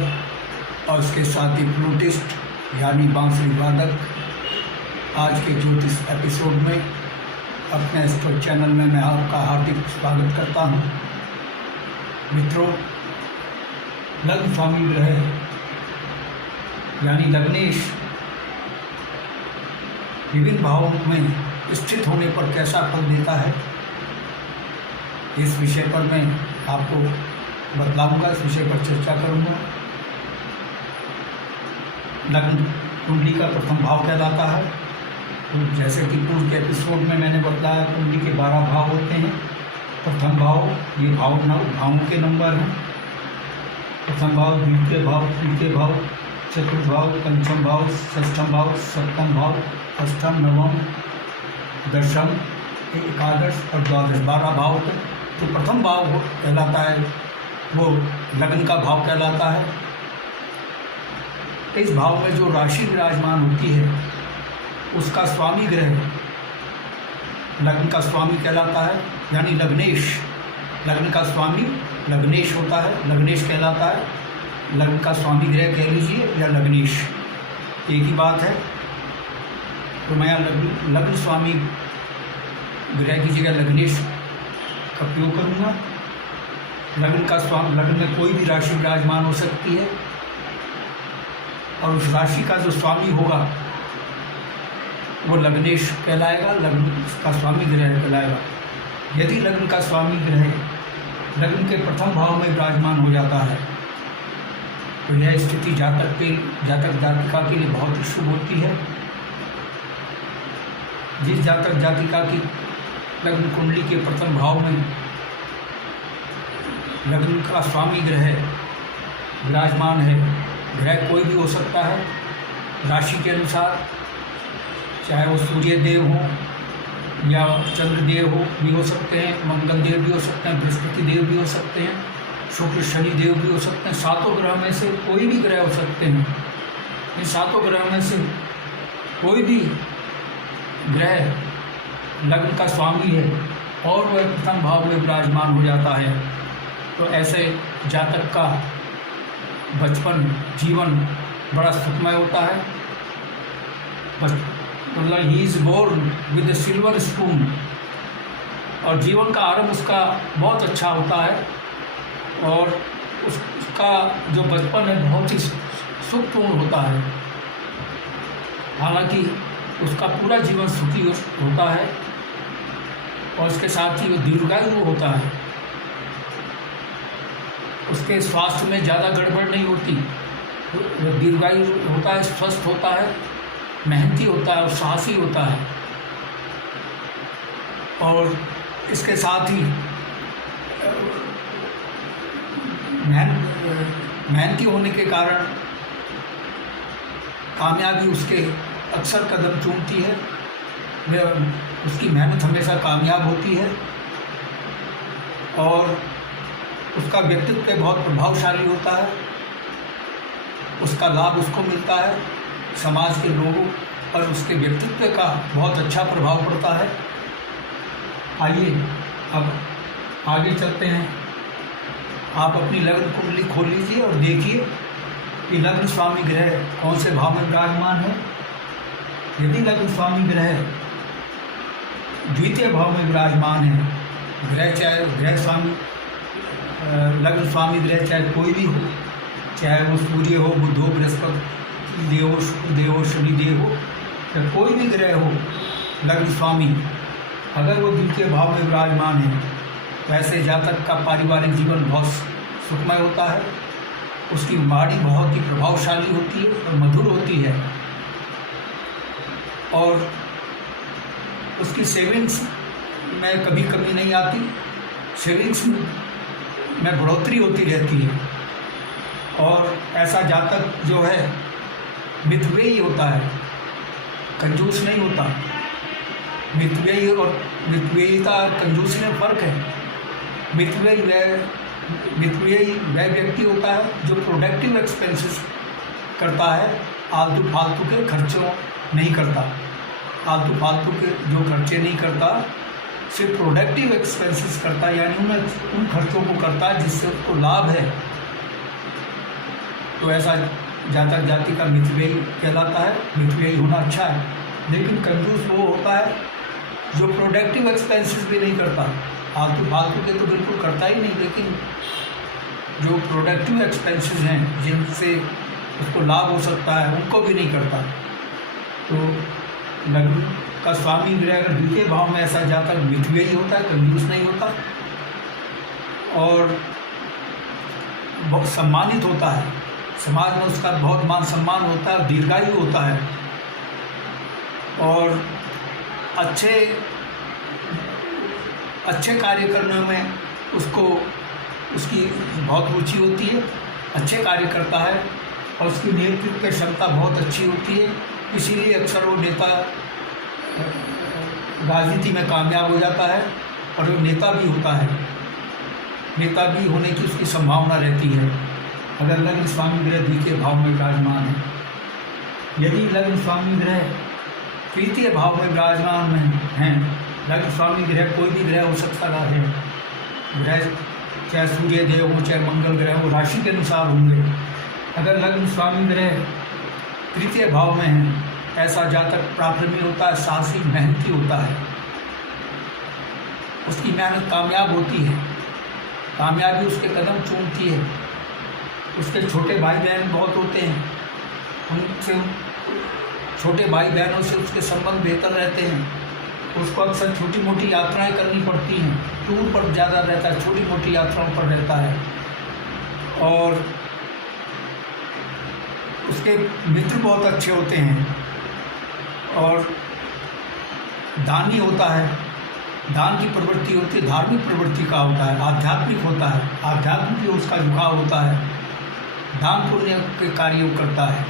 साधक और उसके साथ ही फ्लूटिस्ट यानी बांसुरी वादक आज के ज्योतिष एपिसोड में अपने एस्ट्रो चैनल में मैं आपका हार्दिक स्वागत करता हूं। मित्रों, लग्न स्वामी ग्रह यानी लग्नेश विभिन्न भावों में स्थित होने पर कैसा फल देता है, इस विषय पर मैं आपको बतलाऊंगा, इस विषय पर चर्चा करूंगा। लग्न कुंडली का प्रथम भाव कहलाता है। तो जैसे कि पूर्व के एपिसोड में मैंने बताया, कुंडली के 12 भाव होते हैं। प्रथम भाव, ये भावों के नंबर हैं। प्रथम भाव, द्वितीय भाव, तृतीय भाव, चतुर्थ भाव, पंचम भाव, षष्ठम भाव, सप्तम भाव, अष्टम, नवम, दशम, एकादश और द्वादश, 12 भाव के। तो प्रथम भाव कहलाता है, वो लग्न का भाव कहलाता है। इस भाव में जो राशि विराजमान होती है उसका स्वामी ग्रह लग्न का स्वामी कहलाता है, यानी लग्नेश। लग्न का स्वामी लग्नेश होता है, लग्नेश कहलाता है। लग्न का स्वामी ग्रह कह लीजिए या लग्नेश, एक ही बात है। तो मैं लग्न स्वामी ग्रह की जगह लग्नेश का प्रयोग करूँगा। लग्न का स्वामी, लग्न में कोई भी राशि विराजमान हो सकती है और उस राशि का जो स्वामी होगा वो लग्नेश कहलाएगा, लग्न का स्वामी ग्रह कहलाएगा। यदि लग्न का स्वामी ग्रह लग्न के प्रथम भाव में विराजमान हो जाता है तो यह स्थिति जातक जातिका के लिए बहुत ही शुभ होती है। जिस जातक जातिका की लग्न कुंडली के प्रथम भाव में लग्न का स्वामी ग्रह विराजमान है, ग्रह कोई भी हो सकता है राशि के अनुसार, चाहे वो सूर्य देव हो या चंद्र देव भी हो सकते हैं, मंगल देव भी हो सकते हैं, बृहस्पति देव भी हो सकते हैं, शुक्र शनि देव भी हो सकते हैं। 7 ग्रह में से कोई भी ग्रह हो सकते हैं। इन 7 ग्रह में से कोई भी ग्रह लग्न का स्वामी है और वह प्रथम भाव में विराजमान हो जाता है तो ऐसे जातक का बचपन जीवन बड़ा सुखमय होता है। मतलब he is born with silver spoon, और जीवन का आरंभ उसका बहुत अच्छा होता है और उसका जो बचपन है बहुत ही सुखपूर्ण होता है। हालांकि उसका पूरा जीवन सुखी होता है और उसके साथ ही वो दीर्घायु होता है। उसके स्वास्थ्य में ज़्यादा गड़बड़ नहीं होती, वो दीर्घायु होता है, स्वस्थ होता है, मेहनती होता है और साहसी होता है। और इसके साथ ही मेहनती होने के कारण कामयाबी उसके अक्सर कदम चूमती है। वह उसकी मेहनत हमेशा कामयाब होती है और उसका व्यक्तित्व बहुत प्रभावशाली होता है। उसका लाभ उसको मिलता है, समाज के लोगों पर उसके व्यक्तित्व का बहुत अच्छा प्रभाव पड़ता है। आइए अब आगे चलते हैं। आप अपनी लग्न कुंडली खोल लीजिए और देखिए कि लग्न स्वामी ग्रह कौन से भाव में विराजमान है। यदि लग्न स्वामी ग्रह द्वितीय भाव में विराजमान है, ग्रह स्वामी लग्न स्वामी ग्रह चाहे कोई भी हो, चाहे वो सूर्य हो, बुध हो, बृहस्पति देव हो, शुक्र देव हो, शनि देव हो, या कोई भी ग्रह हो लग्न स्वामी, अगर वो द्वितीय भाव में विराजमान है तो ऐसे जातक का पारिवारिक जीवन बहुत सुखमय होता है। उसकी वाणी बहुत ही प्रभावशाली होती है और मधुर होती है और उसकी सेविंग्स में कभी कमी नहीं आती, सेविंग्स में बढ़ोतरी होती रहती है। और ऐसा जातक जो है मितव्ययी होता है, कंजूस नहीं होता। मितव्ययी और मितव्ययिता कंजूसी में फ़र्क है। मितव्ययी वह व्यक्ति होता है जो प्रोडक्टिव एक्सपेंसेस करता है, आलतू फालतू के खर्चों नहीं करता। आलतू फालतू के जो खर्चे नहीं करता, सिर्फ प्रोडक्टिव एक्सपेंसेस करता है, यानी उन खर्चों को करता है जिससे उसको लाभ है। तो ऐसा जातक जाति का मितव्ययी कहलाता है। मितव्ययी होना अच्छा है, लेकिन कंजूस वो होता है जो प्रोडक्टिव एक्सपेंसेस भी नहीं करता। फालतू फालतू के तो बिल्कुल करता ही नहीं, लेकिन जो प्रोडक्टिव एक्सपेंसेस हैं जिनसे उसको लाभ हो सकता है उनको भी नहीं करता। तो लग्न का स्वामी ग्रह अगर द्वितीय भाव में ऐसा जातक मितव्ययी होता है, कंजूस नहीं होता और बहुत सम्मानित होता है, समाज में उसका बहुत मान सम्मान होता है, दीर्घायु होता है और अच्छे कार्य करने में उसकी बहुत रुचि होती है, अच्छे कार्य करता है और उसकी नेतृत्व की क्षमता बहुत अच्छी होती है। इसीलिए अक्सर वो नेता राजनीति में कामयाब हो जाता है और वो नेता भी होता है, नेता भी होने की उसकी संभावना रहती है अगर लग्न स्वामी ग्रह द्वितीय भाव में विराजमान है। यदि लग्न स्वामी ग्रह तृतीय भाव में विराजमान हैं, लग्न स्वामी ग्रह कोई भी ग्रह हो सकता है, ग्रह चाहे सूर्य देव हो चाहे मंगल ग्रह हो, राशि के अनुसार होंगे। अगर लग्न स्वामी ग्रह तृतीय भाव में है, ऐसा जातक पराक्रमी होता है, साहसी मेहनती होता है, उसकी मेहनत कामयाब होती है, कामयाबी उसके कदम चूमती है। उसके छोटे भाई बहन बहुत होते हैं, उनसे छोटे भाई बहनों से उसके संबंध बेहतर रहते हैं। उसको अक्सर छोटी मोटी यात्राएं करनी पड़ती हैं, टूर पर ज़्यादा रहता है, छोटी मोटी यात्राओं पर रहता है और उसके मित्र बहुत अच्छे होते हैं और दानी होता है, दान की प्रवृत्ति होती है, धार्मिक प्रवृत्ति का होता है, आध्यात्मिक होता है, आध्यात्मिक जो उसका झुकाव होता है, दान पुण्य के कार्य करता है।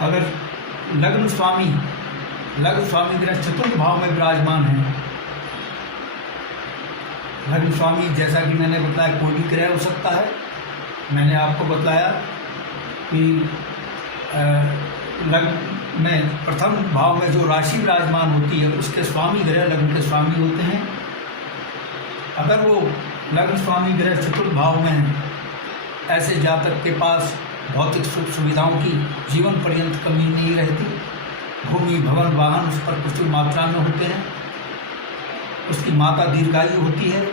अगर लग्न स्वामी ग्रह चतुर्थ भाव में विराजमान है, लग्न स्वामी जैसा कि मैंने बताया कोई भी ग्रह हो सकता है। मैंने आपको बताया कि लग्न में प्रथम भाव में जो राशि विराजमान होती है उसके स्वामी ग्रह लग्न के स्वामी होते हैं। अगर वो लग्न स्वामी ग्रह चतुर्थ भाव में है, ऐसे जातक के पास भौतिक सुख सुविधाओं की जीवन पर्यंत कमी नहीं रहती। भूमि भवन वाहन उस पर प्रचुर मात्रा में होते हैं। उसकी माता दीर्घायु होती है,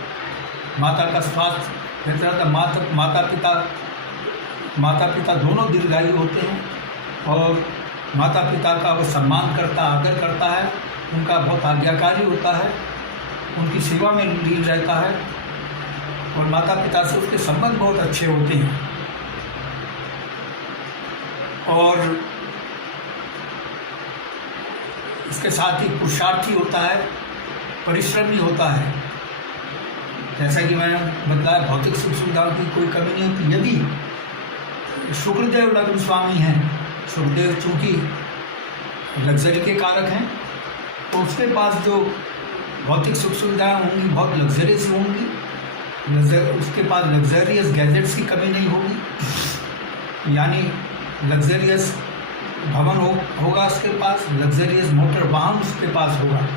माता का स्वास्थ्य बेहतर रहता है, माता पिता दोनों दीर्घायु होते हैं और माता पिता का वो सम्मान करता, आदर करता है, उनका बहुत आज्ञाकारी होता है, उनकी सेवा में लीन रहता है और माता पिता से उसके संबंध बहुत अच्छे होते हैं और इसके साथ ही पुरुषार्थी होता है, परिश्रमी होता है। जैसा कि मैंने बताया भौतिक सुख सुविधाओं की कोई कमी नहीं होती। यदि शुक्रदेव लग्न स्वामी हैं, शुक्रदेव चूँकि लग्जरी के कारक हैं, तो उसके पास जो भौतिक सुख सुविधाएँ होंगी बहुत लग्जरियस होंगी, उसके पास लग्जरियस गैजेट्स की कमी नहीं होगी, यानी लग्जरियस भवन होगा उसके पास, लग्जरियस मोटर वाहन उसके पास होगा।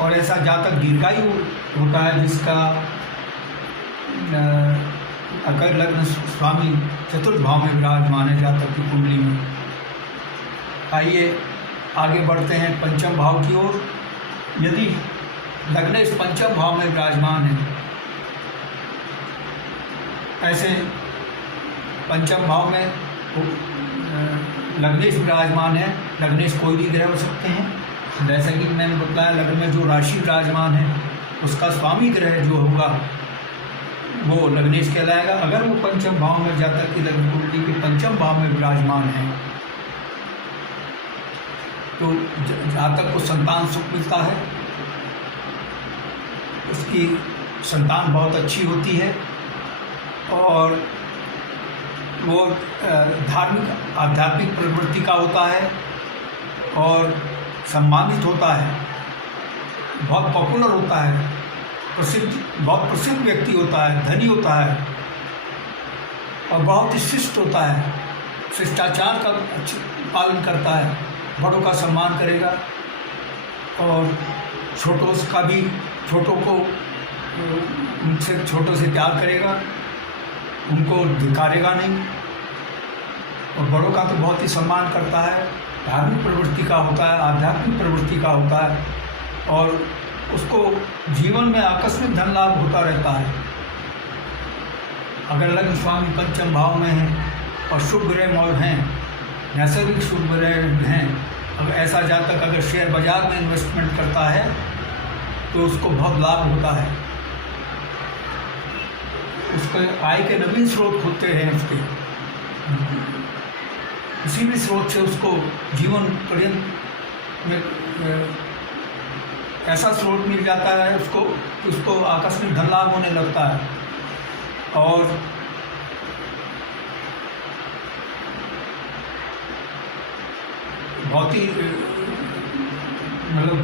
और ऐसा जातक दीर्घायु होता है जिसका अगर लग्न स्वामी चतुर्थ भाव में विराजमान है जातक की कुंडली में। आइए आगे बढ़ते हैं पंचम भाव की ओर। यदि लग्नेश पंचम भाव में विराजमान है, ऐसे पंचम भाव में लग्नेश विराजमान है, लग्नेश कोई भी ग्रह हो सकते हैं। जैसा कि मैंने बताया लग्न में जो राशि विराजमान है उसका स्वामी ग्रह जो होगा वो लग्नेश कहलाएगा। अगर वो पंचम भाव में जातक की लग्न कुंडली के पंचम भाव में विराजमान है तो जातक को संतान सुख मिलता है, उसकी संतान बहुत अच्छी होती है और वो धार्मिक आध्यात्मिक प्रवृत्ति का होता है और सम्मानित होता है, बहुत पॉपुलर होता है, बहुत प्रसिद्ध व्यक्ति होता है, धनी होता है और बहुत ही शिष्ट होता है, शिष्टाचार का पालन करता है, बड़ों का सम्मान करेगा और छोटों को उनसे छोटों से प्यार करेगा, उनको धिक्कारेगा नहीं, और बड़ों का तो बहुत ही सम्मान करता है। धार्मिक प्रवृत्ति का होता है, आध्यात्मिक प्रवृत्ति का होता है, और उसको जीवन में आकस्मिक धन लाभ होता रहता है। अगर लग्न स्वामी पंचम भाव में हैं और शुभ ग्रह मौल हैं, नैसर्गिक शुभ ग्रह हैं, अगर ऐसा जातक अगर शेयर बाजार में इन्वेस्टमेंट करता है तो उसको बहुत लाभ होता है, उसके आय के नवीन स्रोत खुलते हैं, उसके किसी भी स्रोत से उसको जीवन पर्यंत में ऐसा स्रोत मिल जाता है उसको आकस्मिक धन लाभ होने लगता है। और बहुत ही मतलब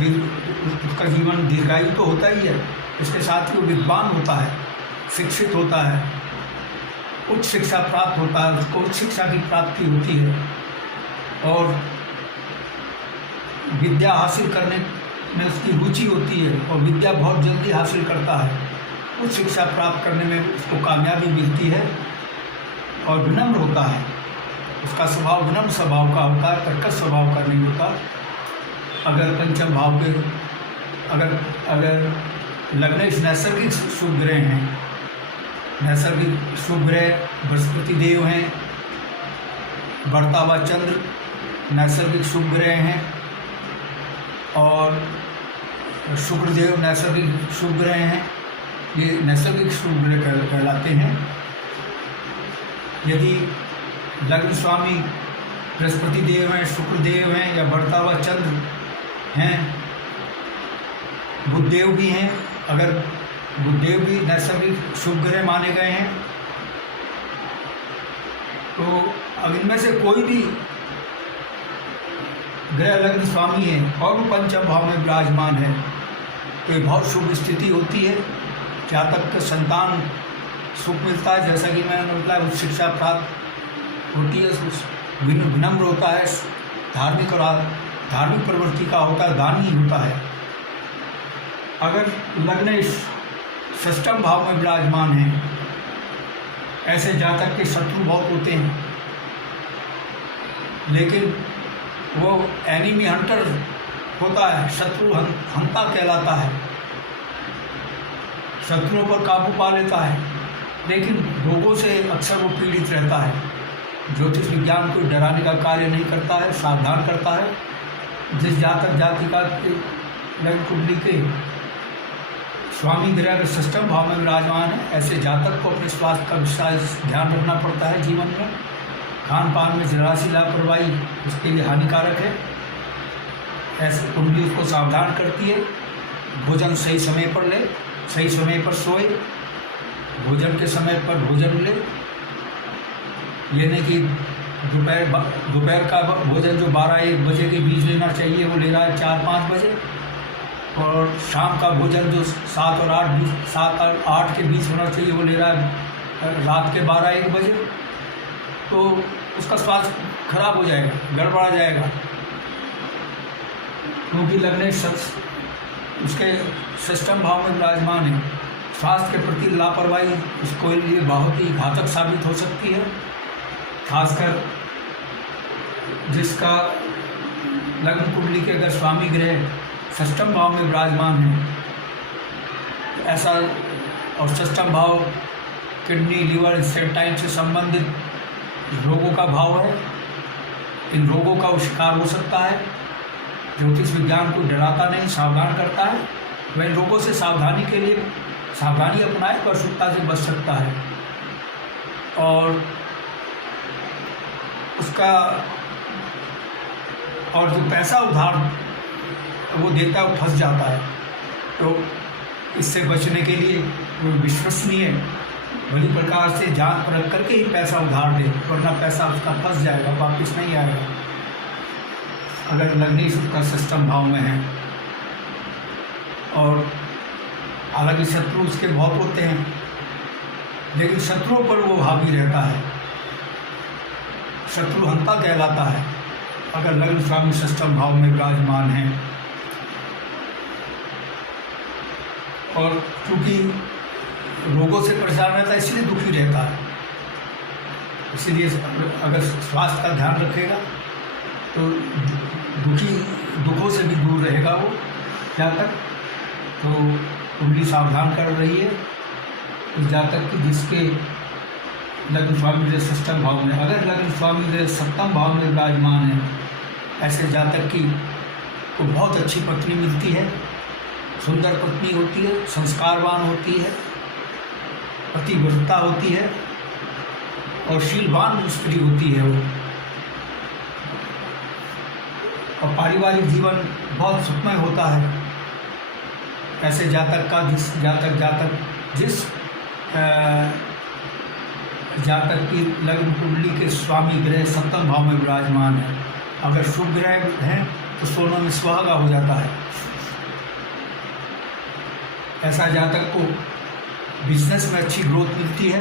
उसका जीवन दीर्घायु तो होता ही है, इसके साथ ही वो विद्वान होता है, शिक्षित होता है, उच्च शिक्षा प्राप्त होता है, उसको उच्च शिक्षा की प्राप्ति होती है, और विद्या हासिल करने में उसकी रुचि होती है, और विद्या बहुत जल्दी हासिल करता है। उच्च शिक्षा प्राप्त करने में उसको कामयाबी मिलती है, और विनम्र होता है, उसका स्वभाव विनम्र स्वभाव का होता है, कर्कश स्वभाव का नहीं होता। अगर पंचम भाव के अगर लग्नेश नैसर्गिक शुभ ग्रह हैं, नैसर्गिक शुभ ग्रह बृहस्पति देव हैं, बढ़ता हुआ चंद्र नैसर्गिक शुभ ग्रह हैं, और शुक्रदेव नैसर्गिक शुभ ग्रह हैं, ये नैसर्गिक शुभ ग्रह कहलाते हैं। यदि लग्न स्वामी बृहस्पति देव हैं, शुक्रदेव हैं, या बढ़ता हुआ चंद्र हैं, बुधदेव भी हैं, अगर बुधदेव भी नैसर्गिक शुभ ग्रह माने गए हैं, तो अब इनमें से कोई भी ग्रह लग्न स्वामी है और वो पंचम भाव में विराजमान है, तो ये बहुत शुभ स्थिति होती है। जातक का संतान सुख मिलता है, जैसा कि मैंने बताया, उच्च शिक्षा प्राप्त होती है, विनम्र होता है, धार्मिक प्रवृत्ति का होता है, दानी होता है। अगर लग्नेश षष्ठम भाव में विराजमान है, ऐसे जातक के शत्रु बहुत होते हैं, लेकिन वो एनिमी हंटर होता है, शत्रु हंता कहलाता है, शत्रुओं पर काबू पा लेता है, लेकिन रोगों से अक्सर वो पीड़ित रहता है। ज्योतिष विज्ञान को डराने का कार्य नहीं करता है, सावधान करता है। जिस जातक जाति का लग्न कुंडली के स्वामी ग्रह षष्ठम भाव में विराजमान है, ऐसे जातक को अपने स्वास्थ्य का विशेष ध्यान रखना पड़ता है। जीवन में खान पान में जरा सी लापरवाही उसके लिए हानिकारक है। ऐसे कुंडली उसको सावधान करती है। भोजन सही समय पर ले, सही समय पर सोए, भोजन के समय पर भोजन ले, ये नहीं कि दोपहर का भोजन जो 12-1 बजे के बीच लेना चाहिए वो ले रहा है 4-5 बजे, और शाम का भोजन जो 7 और 8 के बीच होना चाहिए वो ले रहा है रात के 12-1 बजे, तो उसका स्वास्थ्य खराब हो जाएगा, गड़बड़ा जाएगा, क्योंकि लगने उसके षष्ठम भाव में विराजमान है। स्वास्थ्य के प्रति लापरवाही उसको लिए बहुत ही घातक साबित हो सकती है, खासकर जिसका लग्न कुंडली के अगर स्वामी ग्रह षष्ठम भाव में विराजमान है, ऐसा, और षष्ठम भाव किडनी, लिवर, इंटेस्टाइन से संबंधित रोगों का भाव है। इन रोगों का वो शिकार हो सकता है। ज्योतिष विज्ञान को डराता नहीं, सावधान करता है। वह इन रोगों से सावधानी के लिए सावधानी अपनाए तो अशुद्धता से बच सकता है, और उसका और जो पैसा उधार वो देता है वो फंस जाता है। तो इससे बचने के लिए वो विश्वसनीय बड़ी प्रकार से जांच परख करके ही पैसा उधार दे, वरना पैसा उसका फंस जाएगा, वापस नहीं आएगा। अगर लग्नेश उसका षष्ठम भाव में है, और हालांकि शत्रु उसके बहुत होते हैं, लेकिन शत्रुओं पर वो हावी रहता है, शत्रुहंता कहलाता है। अगर लग्न स्वामी षष्ठम भाव में विराजमान है, और क्योंकि रोगों से परेशान रहता है इसलिए दुखी रहता है। इसलिए अगर स्वास्थ्य का ध्यान रखेगा तो दुखों से भी दूर रहेगा वो जातक। तो कुंडली सावधान कर रही है उस जातक की जिसके लग्न स्वामी ग्रह षष्ठम भाव में। अगर लग्न स्वामी ग्रह सप्तम भाव में विराजमान है, ऐसे जातक की को बहुत अच्छी पत्नी मिलती है, सुंदर पत्नी होती है, संस्कारवान होती है, पतिव्रता होती है और शीलवान स्त्री होती है वो। और पारिवारिक जीवन बहुत सुखमय होता है। ऐसे जातक का जिस जातक की लग्न कुंडली के स्वामी ग्रह सप्तम भाव में विराजमान है, अगर शुभ ग्रह हैं तो सोना में सुहागा हो जाता है। ऐसा जातक को बिजनेस में अच्छी ग्रोथ मिलती है,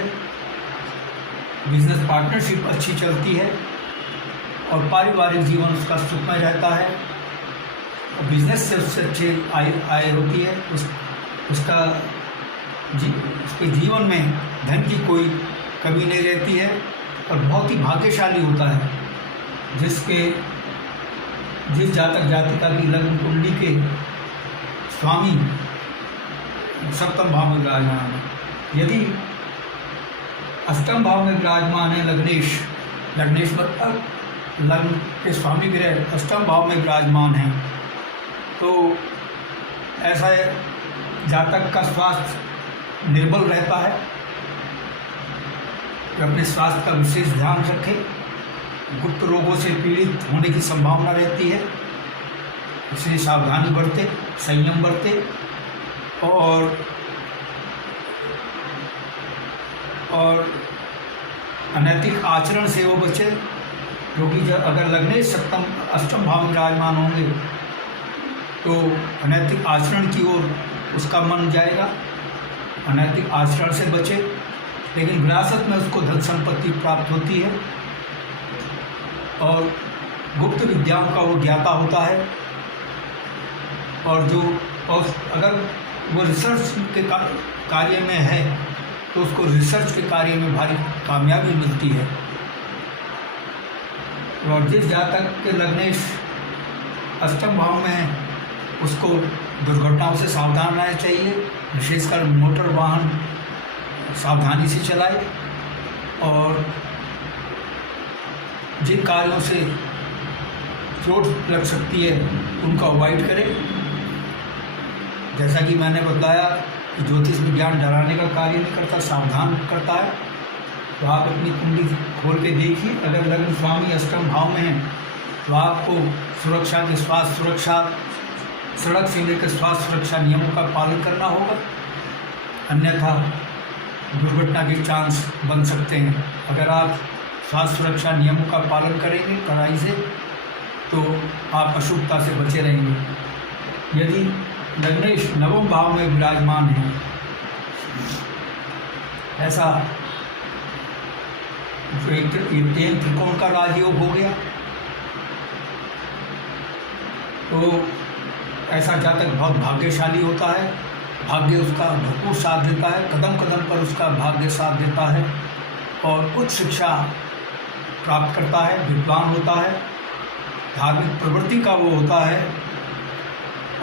बिजनेस पार्टनरशिप अच्छी चलती है और पारिवारिक जीवन उसका सुखमय रहता है और बिजनेस से उससे अच्छी आय होती है। उसके जीवन में धन की कोई कमी नहीं रहती है और बहुत ही भाग्यशाली होता है जिस जातक जातिका की लग्न कुंडली के स्वामी सप्तम भाव में विराजमान है। यदि अष्टम भाव में विराजमान है लग्नेश मतलब लग्न के स्वामी ग्रह अष्टम भाव में विराजमान है, तो ऐसा जातक का स्वास्थ्य निर्बल रहता है। अपने स्वास्थ्य का विशेष ध्यान रखें। गुप्त रोगों से पीड़ित होने की संभावना रहती है, इसलिए सावधानी बरते, संयम बरते और अनैतिक आचरण से वो बचे। क्योंकि जब अगर लग्नेश अष्टम भाव में विराजमान होंगे तो अनैतिक आचरण की ओर उसका मन जाएगा, अनैतिक आचरण से बचे। लेकिन विरासत में उसको धन संपत्ति प्राप्त होती है और गुप्त विद्याओं का वो ज्ञाता होता है। और अगर वो रिसर्च के कार्य में है तो उसको रिसर्च के कार्य में भारी कामयाबी मिलती है। और जिस जातक के लग्नेश अष्टम भाव में है उसको दुर्घटनाओं से सावधान रहना चाहिए, विशेषकर मोटर वाहन सावधानी से चलाए और जिन कार्यों से चोट लग सकती है उनको अवॉइड करें। जैसा कि मैंने बताया कि ज्योतिष विज्ञान डराने का कार्य नहीं करता, सावधान करता है। तो आप अपनी कुंडली खोल के देखिए, अगर लग्न स्वामी अष्टम भाव में है तो आपको सुरक्षा के स्वास्थ्य सुरक्षा, सड़क से लेकर स्वास्थ्य सुरक्षा नियमों का पालन करना होगा, अन्यथा दुर्घटना के चांस बन सकते हैं। अगर आप स्वास्थ्य सुरक्षा नियमों का पालन करेंगे कड़ाई से तो आप अशुभता से बचे रहेंगे। यदि लग्नेश नवम भाव में विराजमान है, ऐसा जो एक त्रिकोण का राजयोग हो गया, तो ऐसा जातक बहुत भाग्यशाली होता है। भाग्य उसका भरपूर साथ देता है, कदम कदम पर उसका भाग्य साथ देता है और उच्च शिक्षा प्राप्त करता है, विद्वान होता है, धार्मिक प्रवृत्ति का वो होता है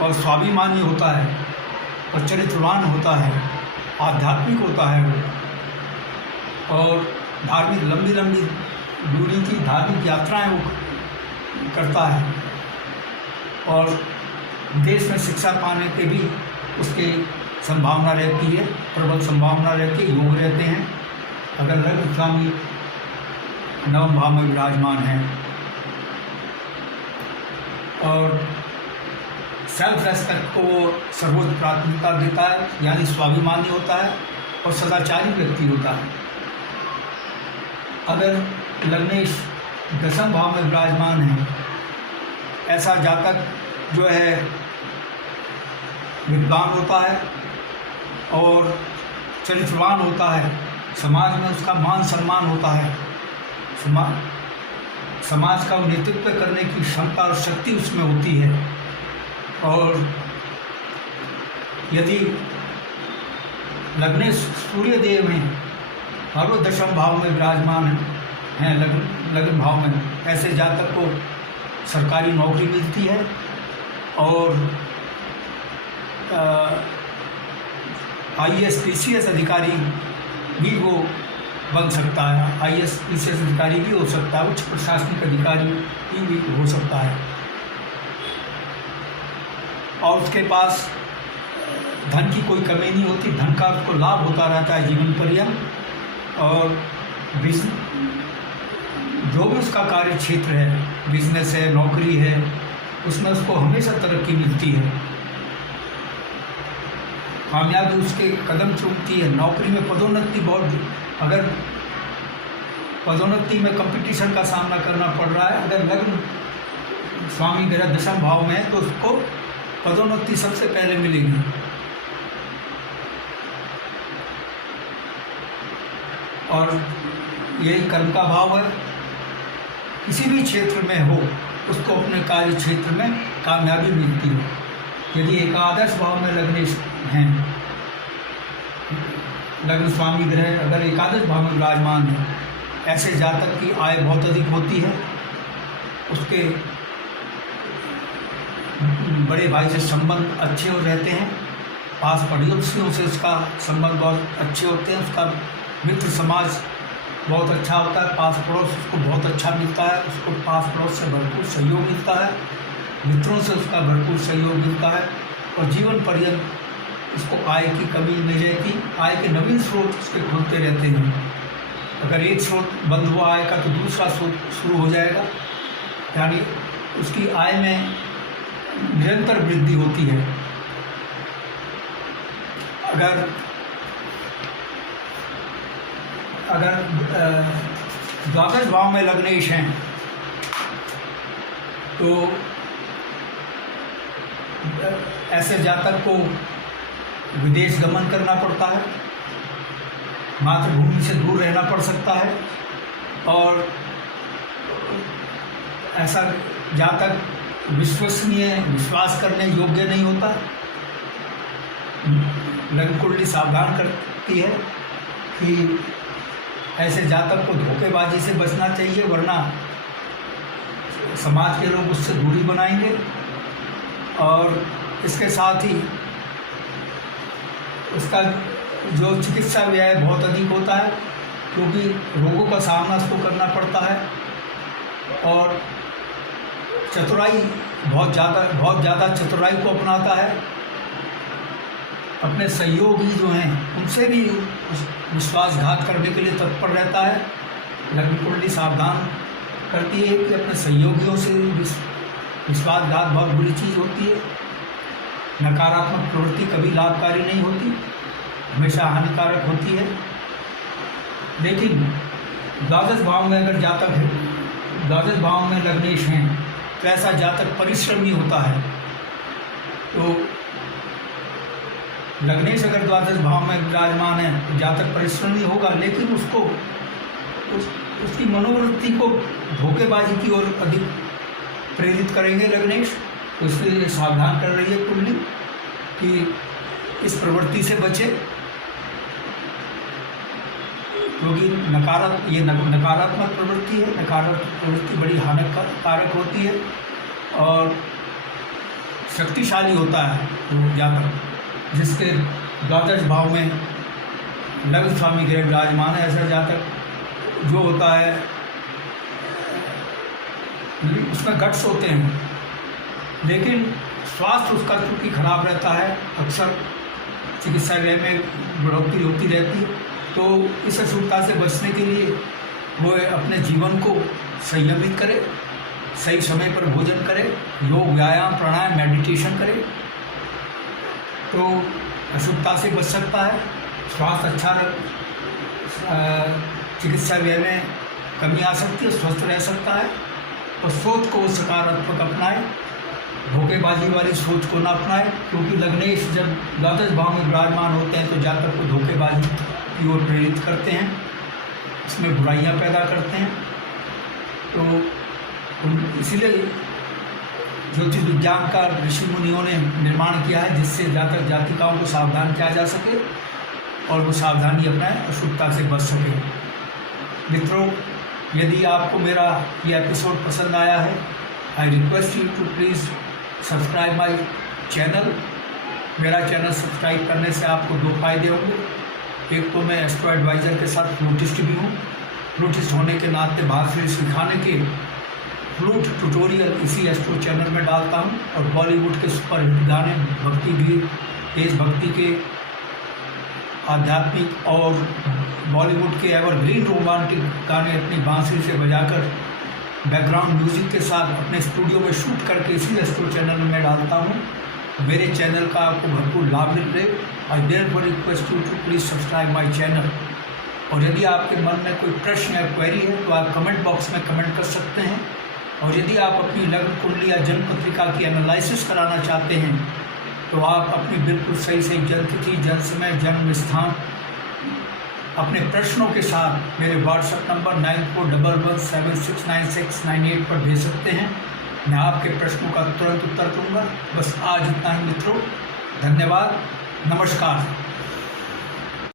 और स्वाभिमानी होता है और चरित्रवान होता है, आध्यात्मिक होता है वो। और धार्मिक लंबी दूरी की धार्मिक यात्राएं वो करता है और देश में शिक्षा पाने के भी उसकी संभावना रहती है, प्रबल संभावना रहती है, योग रहते हैं अगर लग्न स्वामी नवम भाव में विराजमान है। और सेल्फ रेस्पेक्ट को सर्वोच्च प्राथमिकता देता है, यानी स्वाभिमानी होता है और सदाचारी व्यक्ति होता है। अगर लग्नेश दशम भाव में विराजमान है, ऐसा जातक जो है विद्वान होता है और चरित्रवान होता है, समाज में उसका मान सम्मान होता है, समाज का नेतृत्व करने की क्षमता और शक्ति उसमें होती है। और यदि लग्नेश सूर्य देव हैं और वो दशम भाव में विराजमान हैं लग्न भाव में, ऐसे जातक को सरकारी नौकरी मिलती है और IAS PCS अधिकारी भी वो बन सकता है। IAS PCS अधिकारी भी हो सकता है, उच्च प्रशासनिक अधिकारी भी हो सकता है। और उसके पास धन की कोई कमी नहीं होती, धन का उसको लाभ होता रहता है जीवन पर्यंत। और जो भी उसका कार्य क्षेत्र है, बिजनेस है, नौकरी है, उसमें उसको हमेशा तरक्की मिलती है, कामयाबी उसके कदम चूमती है। नौकरी में पदोन्नति बहुत, अगर पदोन्नति में कंपटीशन का सामना करना पड़ रहा है, अगर लग्न स्वामी ग्रह दशम भाव में है तो उसको पदोन्नति सबसे पहले मिलेगी। और यही कर्म का भाव है, किसी भी क्षेत्र में हो उसको अपने कार्य क्षेत्र में कामयाबी मिलती है। यदि एकादश भाव में लग्नेश हैं, लग्न स्वामी ग्रह अगर एकादश भाव में विराजमान है, ऐसे जातक की आय बहुत अधिक होती है, उसके बड़े भाई से संबंध अच्छे हो रहते हैं, पास पड़ोसियों से उसका संबंध बहुत अच्छे होते हैं, उसका मित्र समाज बहुत अच्छा होता है, पास पड़ोस उसको बहुत अच्छा मिलता है, उसको पास पड़ोस से भरपूर सहयोग मिलता है, मित्रों से उसका भरपूर सहयोग मिलता है और जीवन पर्यंत उसको आय की कमी नहीं रहती। आय के नवीन स्रोत उसके खुलते रहते हैं। अगर एक स्रोत बंद हुआ आय का तो दूसरा स्रोत शुरू हो जाएगा, यानी उसकी आय में निरंतर वृद्धि होती है। अगर द्वादश भाव में लग्नेश हैं तो ऐसे जातक को विदेश गमन करना पड़ता है, मातृभूमि से दूर रहना पड़ सकता है और ऐसा जातक विश्वसनीय, विश्वास करने योग्य नहीं होता। लग्न कुंडली सावधान करती है कि ऐसे जातक को धोखेबाजी से बचना चाहिए, वरना समाज के लोग उससे दूरी बनाएंगे। और इसके साथ ही उसका जो चिकित्सा व्यय बहुत अधिक होता है, क्योंकि रोगों का सामना उसको करना पड़ता है और चतुराई बहुत ज़्यादा चतुराई को अपनाता है। अपने सहयोगी जो हैं उनसे भी विश्वासघात करने के लिए तत्पर रहता है। लग्न कुंडली सावधान करती है कि अपने सहयोगियों से विश्वासघात बहुत बुरी चीज़ होती है। नकारात्मक प्रवृत्ति कभी लाभकारी नहीं होती, हमेशा हानिकारक होती है। लेकिन द्वादश भाव में अगर जातक है, द्वादश भाव में लग्नेश हैं तो ऐसा जातक परिश्रमी होता है। तो लग्नेश अगर द्वादश भाव में विराजमान है तो जातक परिश्रमी होगा, लेकिन उसको उसकी मनोवृत्ति को धोखेबाजी की ओर अधिक प्रेरित करेंगे लग्नेश। तो इसलिए सावधान कर रही है कुंडली कि इस प्रवृत्ति से बचे, क्योंकि नकारात्मक प्रवृत्ति है। नकारात्मक प्रवृत्ति बड़ी हानिकारक होती है और शक्तिशाली होता है। तो जातक जिसके द्वादश भाव में लग्न स्वामी ग्रह विराजमान है, ऐसा जातक जो होता है उसमें गट्स होते हैं, लेकिन स्वास्थ्य उसका चूँकि खराब रहता है, अक्सर चिकित्सा व्यय में बढ़ोतरी होती रहती है। तो इस अशुभता से बचने के लिए वो अपने जीवन को संयमित करे, सही समय पर भोजन करे, योग, व्यायाम, प्राणायाम, मेडिटेशन करे, तो अशुभता से बच सकता है। स्वास्थ्य अच्छा चिकित्सा व्यय में कमी आ सकती है, स्वस्थ रह सकता है। और सोच को सकारात्मक अपनाए, धोखेबाजी वाली सोच को ना अपनाए, क्योंकि लग्नेश जब द्वादश भाव में विराजमान होते हैं तो जातक को धोखेबाजी की ओर प्रेरित करते हैं, इसमें बुराइयां पैदा करते हैं। तो इसीलिए ज्योतिष विज्ञान का ऋषि मुनियों ने निर्माण किया है, जिससे जातक जातिकाओं को सावधान किया जा सके और वो सावधानी अपनाएं, अशुद्धता से बच सकें। मित्रों, यदि आपको मेरा ये एपिसोड पसंद आया है, I request you to please subscribe my channel. मेरा चैनल सब्सक्राइब करने से आपको 2 फायदे होंगे। एक तो मैं एस्ट्रो एडवाइज़र के साथ फ्लूटिस्ट भी हूँ। फ्लूटिस्ट होने के नाते बांसुरी सिखाने के फ्लूट ट्यूटोरियल इसी एस्ट्रो चैनल में डालता हूँ और बॉलीवुड के सुपरहिट गाने, भक्ति गीत, देशभक्ति के, आध्यात्मिक और बॉलीवुड के एवरग्रीन रोमांटिक गाने अपनी बांसुरी से बजाकर बैकग्राउंड म्यूजिक के साथ अपने स्टूडियो में शूट करके इसी एस्ट्रो चैनल में डालता हूँ। मेरे चैनल का आपको भरपूर लाभ मिले। I therefore request you to please subscribe my channel. और यदि आपके मन में कोई प्रश्न या क्वेरी है तो आप कमेंट बॉक्स में कमेंट कर सकते हैं। और यदि आप अपनी लग्न कुंडली या जन्म पत्रिका की एनालिसिस कराना चाहते हैं तो आप अपनी बिल्कुल सही जन्म तिथि, जन्म समय, जन्म स्थान अपने प्रश्नों के साथ मेरे व्हाट्सएप नंबर 9411769698 पर भेज सकते हैं। मैं आपके प्रश्नों का तुरंत उत्तर दूंगा। बस आज इतना ही मित्रों, धन्यवाद, नमस्कार।